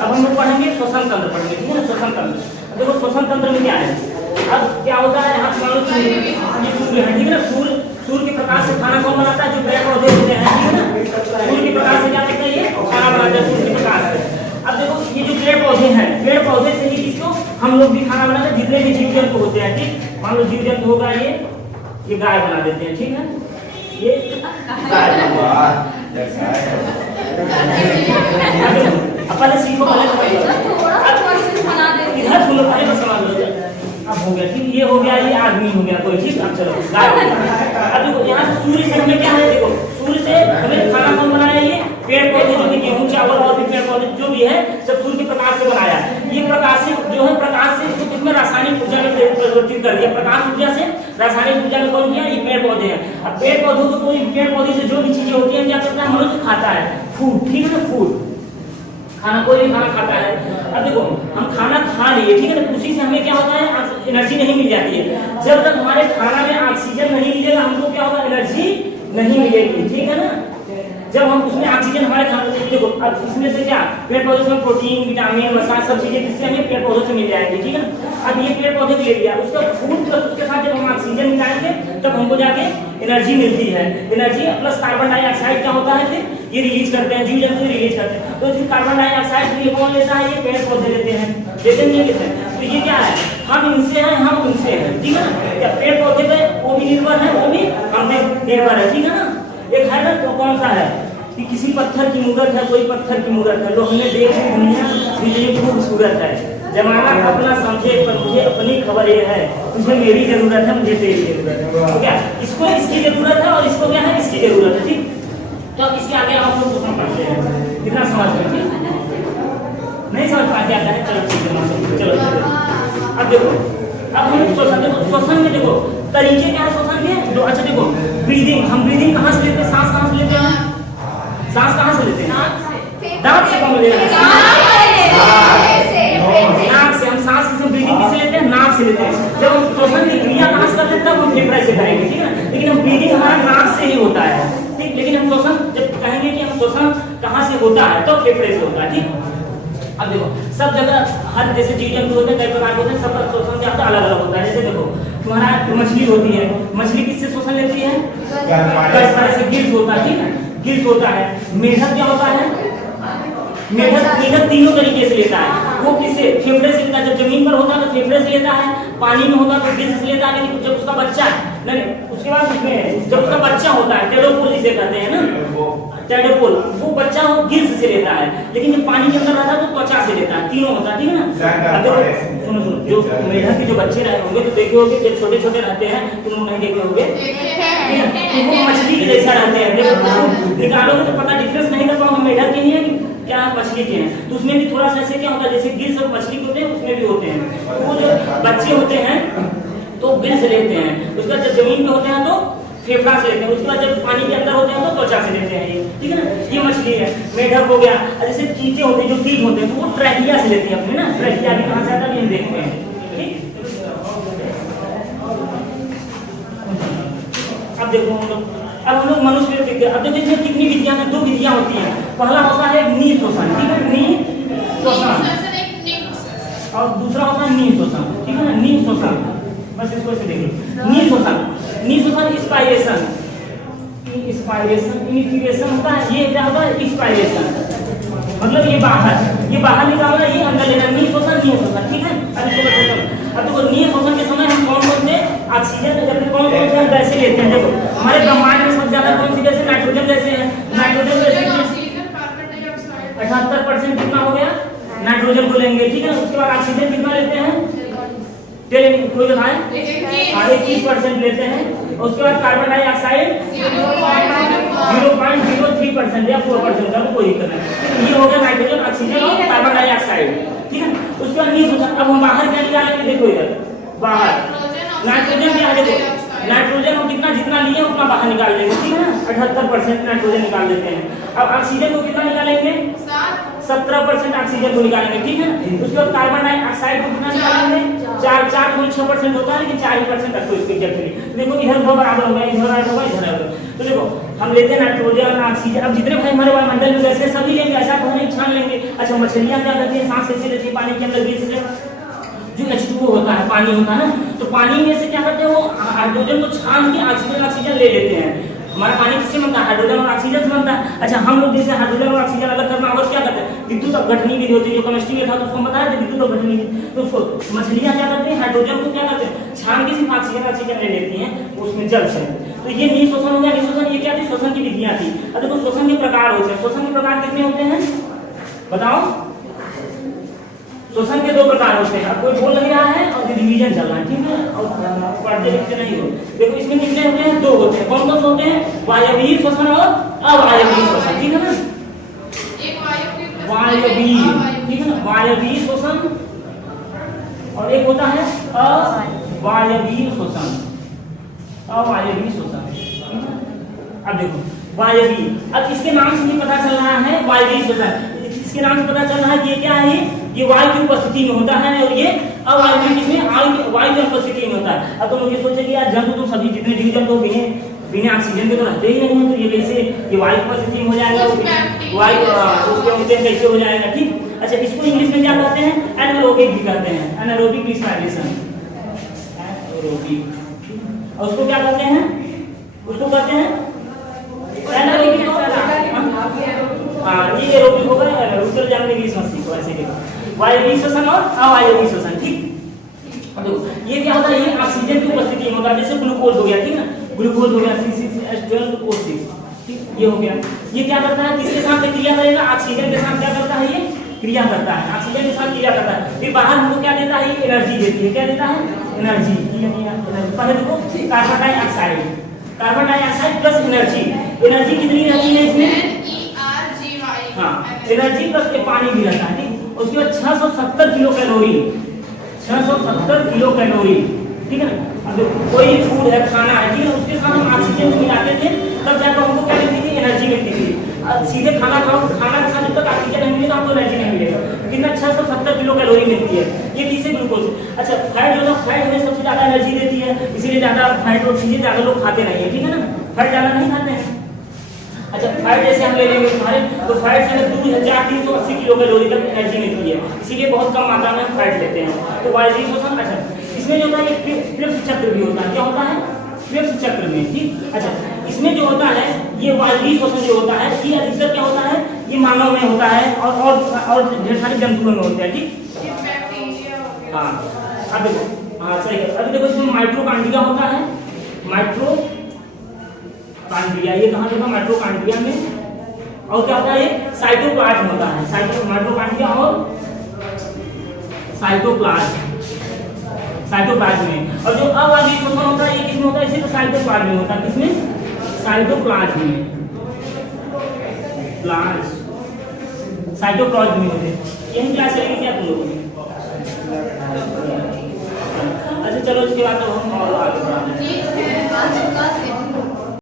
अब हम लोग पढ़ेंगे श्वसन तंत्र पढ़ेंगे, ठीक है ना। श्वसन तंत्र, देखो श्वसन तंत्र में क्या है, अब क्या होता है, यहाँ मान लो सूर्य है, ठीक है ना। सूर्य के प्रकाश से खाना कौन बनाता है, जो पेड़ पौधे होते हैं, ठीक है ना। सूर्य के प्रकाश से क्या करता है, ये खाना बनाता है सूर्य के प्रकाश से। अब देखो ये जो पेड़ पौधे हैं, पेड़ पौधे से ही किसको हम लोग भी खाना बनाते हैं, जितने भी जीव जंतु होते हैं, ठीक। मान लो जीव जंतु होगा ये गाय बना देते हैं, ठीक है। ये पहले सीखो, पहले इधर सुनो, पहले बस समझ लो। अब हो गया, ठीक। ये हो गया, ये आदमी हो गया कोई, ठीक। अब चलो गाय हो गया। अब देखो यहाँ से सूर्य से हमें क्या है, देखो सूर्य से हमें खाना कौन बनाया, ये पेड़ पौधे, जो भी गेहूं चावल और भी पेड़ पौधे जो भी है सब सूर्य के प्रकाश से बनाया। ये प्रकाश से जो है, प्रकाश से इसको किसमें रासायनिक ऊर्जा में परिवर्तित कर दिया। प्रकाश ऊर्जा से रासायनिक ऊर्जा में कौन किया, ये पेड़ पौधे हैं। अब पेड़ पौधों को, कोई पेड़ पौधे से जो भी चीजें होती है क्या करता है, मनुष्य खाता है, फूड, ठीक है ना। फूड खाना, कोई भी खाना खाता है। अब देखो हम खाना खा लिए, ठीक है ना, उसी से हमें क्या होता है, एनर्जी नहीं मिल जाती है। जब तक हमारे खाना में ऑक्सीजन नहीं मिलेगा, हमको क्या होगा, एनर्जी नहीं मिलेगी, ठीक है ना। जब हम उसमें ऑक्सीजन हमारे खाने में, देखो अब इसमें से क्या, पेड़ पौधों से प्रोटीन, विटामिन, मसाला, सब चीजें जिससे हमें पेड़ पौधों से मिल जाएंगी, ठीक है ना। अब ये पेड़ पौधे ले लिया, उसका फूड प्लस उसके साथ जब हम ऑक्सीजन मिलाएंगे तब हमको जाके एनर्जी मिलती है। एनर्जी प्लस कार्बन डाइऑक्साइड क्या होता है, फिर ये रिलीज करते हैं, जीव जंतु रिलीज करते हैं। तो फिर कार्बन डाइऑक्साइड ये कौन लेता है, ये पेड़ पौधे लेते हैं, लेते नहीं लेते हैं। तो ये क्या है, हम इनसे हैं, हम उनसे हैं, ठीक है ना। क्या पेड़ पौधे पे वो भी निर्भर है, वो भी हम पे निर्भर है, ठीक है ना। एक है ना, तो कौन सा है कि किसी पत्थर की मूरत है, कोई पत्थर की मूरत है, लोग हमें देख दुनिया भी खूबसूरत है, जमाना अपना समझे पर मुझे अपनी खबर ये है, तुझे मेरी जरूरत है, मुझे तेरी जरूरत है। तो क्या इसको इसकी जरूरत है और इसको क्या है, इसकी जरूरत है, ठीक। तो अब इसके आगे आप लोग सोचना पड़ते हैं, कितना समझ में नहीं समझ पाते आता है, चलो ठीक है, चलो। अब देखो, अब हम श्वसन में देखो तरीके क्या है श्वसन के, जो अच्छा देखो ब्रीदिंग, हम ब्रीदिंग कहाँ से लेते हैं, सांस कहाँ से लेते हैं, सांस कहाँ से लेते हैं, दांत से कौन लेते हैं, नाक से। हम सांस की ब्रीदिंग किसे लेते हैं, नाक से लेते हैं। जब हम श्वसन की क्रिया कहाँ से करते हैं, तब हम फेफड़े से करेंगे, ठीक है। लेकिन हम ब्रीदिंग हमारा नाक से ही होता है, ठीक। लेकिन हम श्वसन जब कहेंगे कि हम श्वसन कहाँ से होता है, तो फेफड़े से होता है, ठीक। अब देखो सब जगह हर जैसे जीव जंतु होते हैं, कई प्रकार के होते हैं, सबका श्वसन क्या होता है, अलग अलग होता है। जैसे देखो तुम्हारा मछली होती है, मछली किससे श्वसन लेती है, से गिल्स होता है, ठीक है, गिल्स होता है। मेढक क्या होता है, मेढक तीनों तरीके से लेता है। वो किससे, फेफड़े से लेता है। जब जमीन पर होता है तो फेफड़े से लेता है, पानी में होता है तो गिल्स से लेता है। लेकिन जब उसका बच्चा नहीं, उसके बाद उसमें जब उसका बच्चा होता है, टेडोपोल जिसे कहते हैं ना, टेडोपोल, वो बच्चा वो गिल्स से लेता है। लेकिन जब पानी के अंदर रहता है तो त्वचा से लेता है, तीनों होता है, ठीक है ना। अब देखो सुनो, जो मेढक के जो बच्चे रहे होंगे तो देखे होंगे, जब छोटे छोटे रहते हैं तुम लोग नहीं देखे होंगे, वो मछली के जैसा रहते हैं। देखो निकालोगे तो पता डिफरेंस नहीं कर पाओगे, मेढक के ही है क्या मछली के हैं। तो उसमें भी थोड़ा सा ऐसे क्या होता है, जैसे गिल्स सब मछली के होते हैं उसमें भी होते हैं। तो वो जो बच्चे होते हैं तो गिल्स लेते हैं, उसका जब जमीन पे होते हैं तो फेफड़ा से लेते हैं, उसके बाद जब पानी के अंदर होते हैं तो त्वचा से लेते हैं, ये ठीक है ना। ये मछली है, मेढक हो गया। जैसे कीटे होते हैं, जो कीट होते हैं तो वो ट्रैकिया से लेते हैं अपने ना, ट्रैकिया भी कहाँ से आता है हम देखते हैं, ठीक। अब देखो हम लोग मनुष्य व्यक्ति के, अब देखिए कितनी विधियां हैं, 2 विधियां होती हैं। पहला होता है नी श्वसन, ठीक है, नी श्वसन, और दूसरा होता है नी श्वसन, ठीक है ना, नी श्वसन। बस इसको ऐसे देखिए, नी श्वसन, नी श्वसन इंस्पायरेशन, इंस्पायरेशन, इनिफिकेशन होता है, ये क्या होता है, एक्सपायरेशन, मतलब ये बाहर निकालना, ये अंदर लेना, नी श्वसन, नी श्वसन, ठीक है। अब देखो नी श्वसन के समय हम कौन कौन से ऑक्सीजन, कौन कौन से हम गैसें लेते हैं। देखो हमारे ब्रह्मांड में सबसे ज्यादा कौन सी गैसें, नाइट्रोजन गैसें हैं। नाइट्रोजन गैसें 78% कितना हो गया, नाइट्रोजन को लेंगे, ठीक है। उसके बाद ऑक्सीजन कितना लेते हैं, कोई बताए, 21% लेते हैं। उसके बाद कार्बन डाइऑक्साइड 0.03% या 4% का, कोई दिक्कत नहीं। ये हो गया नाइट्रोजन, ऑक्सीजन और कार्बन डाइऑक्साइड, ठीक है। उसके बाद नहीं सोचा, अब हम बाहर क्या निकालेंगे, देखो इधर बाहर नाइट्रोजन क्या है, देखो नाइट्रोजन हम जितना लिए उतना बाहर निकाल लेंगे, ठीक है ना। 78% नाइट्रोजन निकाल लेते हैं। अब ऑक्सीजन को कितना निकालेंगे, 17% ऑक्सीजन को निकालेंगे, ठीक है। उसके बाद कार्बन डाइऑक्साइड को कितना निकालेंगे, 4.6% होता है, लेकिन 4% रखो इसको एग्जैक्टली। देखो इधर दो बराबर हो गया, इधर होगा, इधर होगा। तो देखो हम लेते हैं नाइट्रोजन, ऑक्सीजन, अब जितने भाई हमारे वायुमंडल में गैस है सभी लेंगे, ऐसा तो नहीं छान लेंगे। अच्छा मछलियां क्या करती है, सांस कैसे लेती है पानी के अंदर, गैस से जो H2O होता है, पानी होता है ना, तो पानी में से क्या करते हैं वो हाइड्रोजन को छान के ऑक्सीजन ले लेते हैं। हमारा पानी किससे बनता है, हाइड्रोजन और ऑक्सीजन से बनता है। अच्छा हम लोग जैसे हाइड्रोजन और ऑक्सीजन अलग करना होगा क्या करते हैं, विद्युत अपघटनी विधि होती है, जो केमिस्ट्री में था तो उसको बताया था विद्युत अपघटनी। तो उसको मछलियां क्या करते हैं, हाइड्रोजन को क्या करते हैं छान के सिर्फ ऑक्सीजन ले लेती हैं उसमें जल से। तो ये निःशोषण हो गया। निःशोषण ये क्या थी, शोषण की विधियां थी। अब देखो शोषण के प्रकार होते हैं। शोषण के प्रकार कितने होते हैं बताओ, शोषण के 2 प्रकार होते हैं। अब कोई बोल नहीं रहा है और डिवीजन चल रहा है, ठीक है, और पढ़ते लिखते नहीं हो। देखो इसमें कितने होते हैं, 2 होते हैं। कौन कौन से होते हैं, वायवीय शोषण और अवायवीय शोषण, ठीक है ना। वायवीय, ठीक है ना, वायवीय शोषण और एक होता है अवायवीय शोषण, अवायवीय शोषण, ठीक है। अब देखो वायवीय, अब इसके नाम से ही पता चल रहा है वायवीय शोषण, इसके नाम से पता चल रहा है ये क्या है, ये वायु की उपस्थिति में होता है और ये अवायवीय जिसमें वायु की उपस्थिति में होता है। अब तो मुझे सोचे कि यार जंतु तो सभी जितने जीव जंतु बिना ऑक्सीजन के तो रहते ही नहीं है, तो ये कैसे ये वायु की उपस्थिति में हो जाएगा, वायु उसके होते हैं कैसे हो जाएगा, ठीक। अच्छा इसको इंग्लिश में क्या कहते हैं, एनारोबिक भी कहते हैं, एनारोबिक रिस्पायरेशन, एनारोबिक। और उसको क्या कहते हैं, उसको कहते हैं एनारोबिक। हाँ ये एरोबिक होगा, एनारोबिक जानने की समस्या को ऐसे देखो, वायवीय शोषण और अवायवीय शोषण, ठीक। अब देखो ये क्या होता है, ये ऑक्सीजन की उपस्थिति में होता है, जैसे ग्लूकोज हो गया, ठीक है, ग्लूकोज हो गया C6H12O6, ठीक, ये हो गया। ये क्या करता है, किसके साथ क्रिया करेगा, ऑक्सीजन के साथ क्या करता है, ये क्रिया करता है, ऑक्सीजन के साथ क्रिया करता है। फिर बाहर हमको क्या देता है, ये एनर्जी देती है, क्या देता है, एनर्जी। पहले देखो carbon dioxide, carbon dioxide plus energy, energy कितनी रहती है इसमें, हाँ एनर्जी प्लस के पानी भी रहता है, ठीक। उसके बाद 670 किलो कैलोरी, 670 किलो कैलोरी, ठीक है ना। अब कोई फूड है, खाना है, ठीक है, उसके साथ हम ऑक्सीजन मिलाते थे तब जाकर हमको क्या मिलती थी, एनर्जी मिलती थी। सीधे खाना खाओ, खाना के साथ जब तक ऑक्सीजन नहीं मिलेगा आपको एनर्जी नहीं मिलेगा। कितना 670 किलो कैलोरी मिलती है, ये किससे, ग्लूकोज। अच्छा फैट जो है, फैट हमें सबसे ज्यादा एनर्जी देती है, इसीलिए ज्यादा फैट और चीजें ज्यादा लोग खाते नहीं है, ठीक है ना, फैट ज्यादा नहीं खाते हैं। अच्छा फैट जैसे हम ले लेंगे तुम्हारे, तो फैट से 2380 किलो कैलोरी तक एनर्जी मिलती है, इसीलिए बहुत कम मात्रा में हम फैट लेते हैं। तो वायवीय शोषण, अच्छा इसमें जो होता है क्रिप्स चक्र भी होता है, क्या होता है, क्रिप्स चक्र में, ठीक। अच्छा इसमें जो होता है ये वायवीय शोषण जो होता है, ये अधिकतर क्या होता है, ये मानव में होता है और ढेर सारे जंतुओं में होता है, ठीक। हाँ अब देखो, हाँ सही है। अभी देखो इसमें माइटोकॉन्ड्रिया होता है, माइटोकॉन्ड्रिया, ये कहाँ होता है, माइटोकॉन्ड्रिया में। और क्या होता है, ये साइटोप्लाज्म होता है, माइटोकॉन्ड्रिया और साइटोप्लाज्म, साइटोप्लाज्म में। और जो अवायवीय शोषण होता है ये किसमें होता है, इसे तो साइटोप्लाज्म में होता है, किसमें, साइटोप्लाज्म में, साइटोप्लाज्म में होते हैं। यही क्लास चलेगी क्या तुम लोगों की। अच्छा चलो इसके बाद तो हम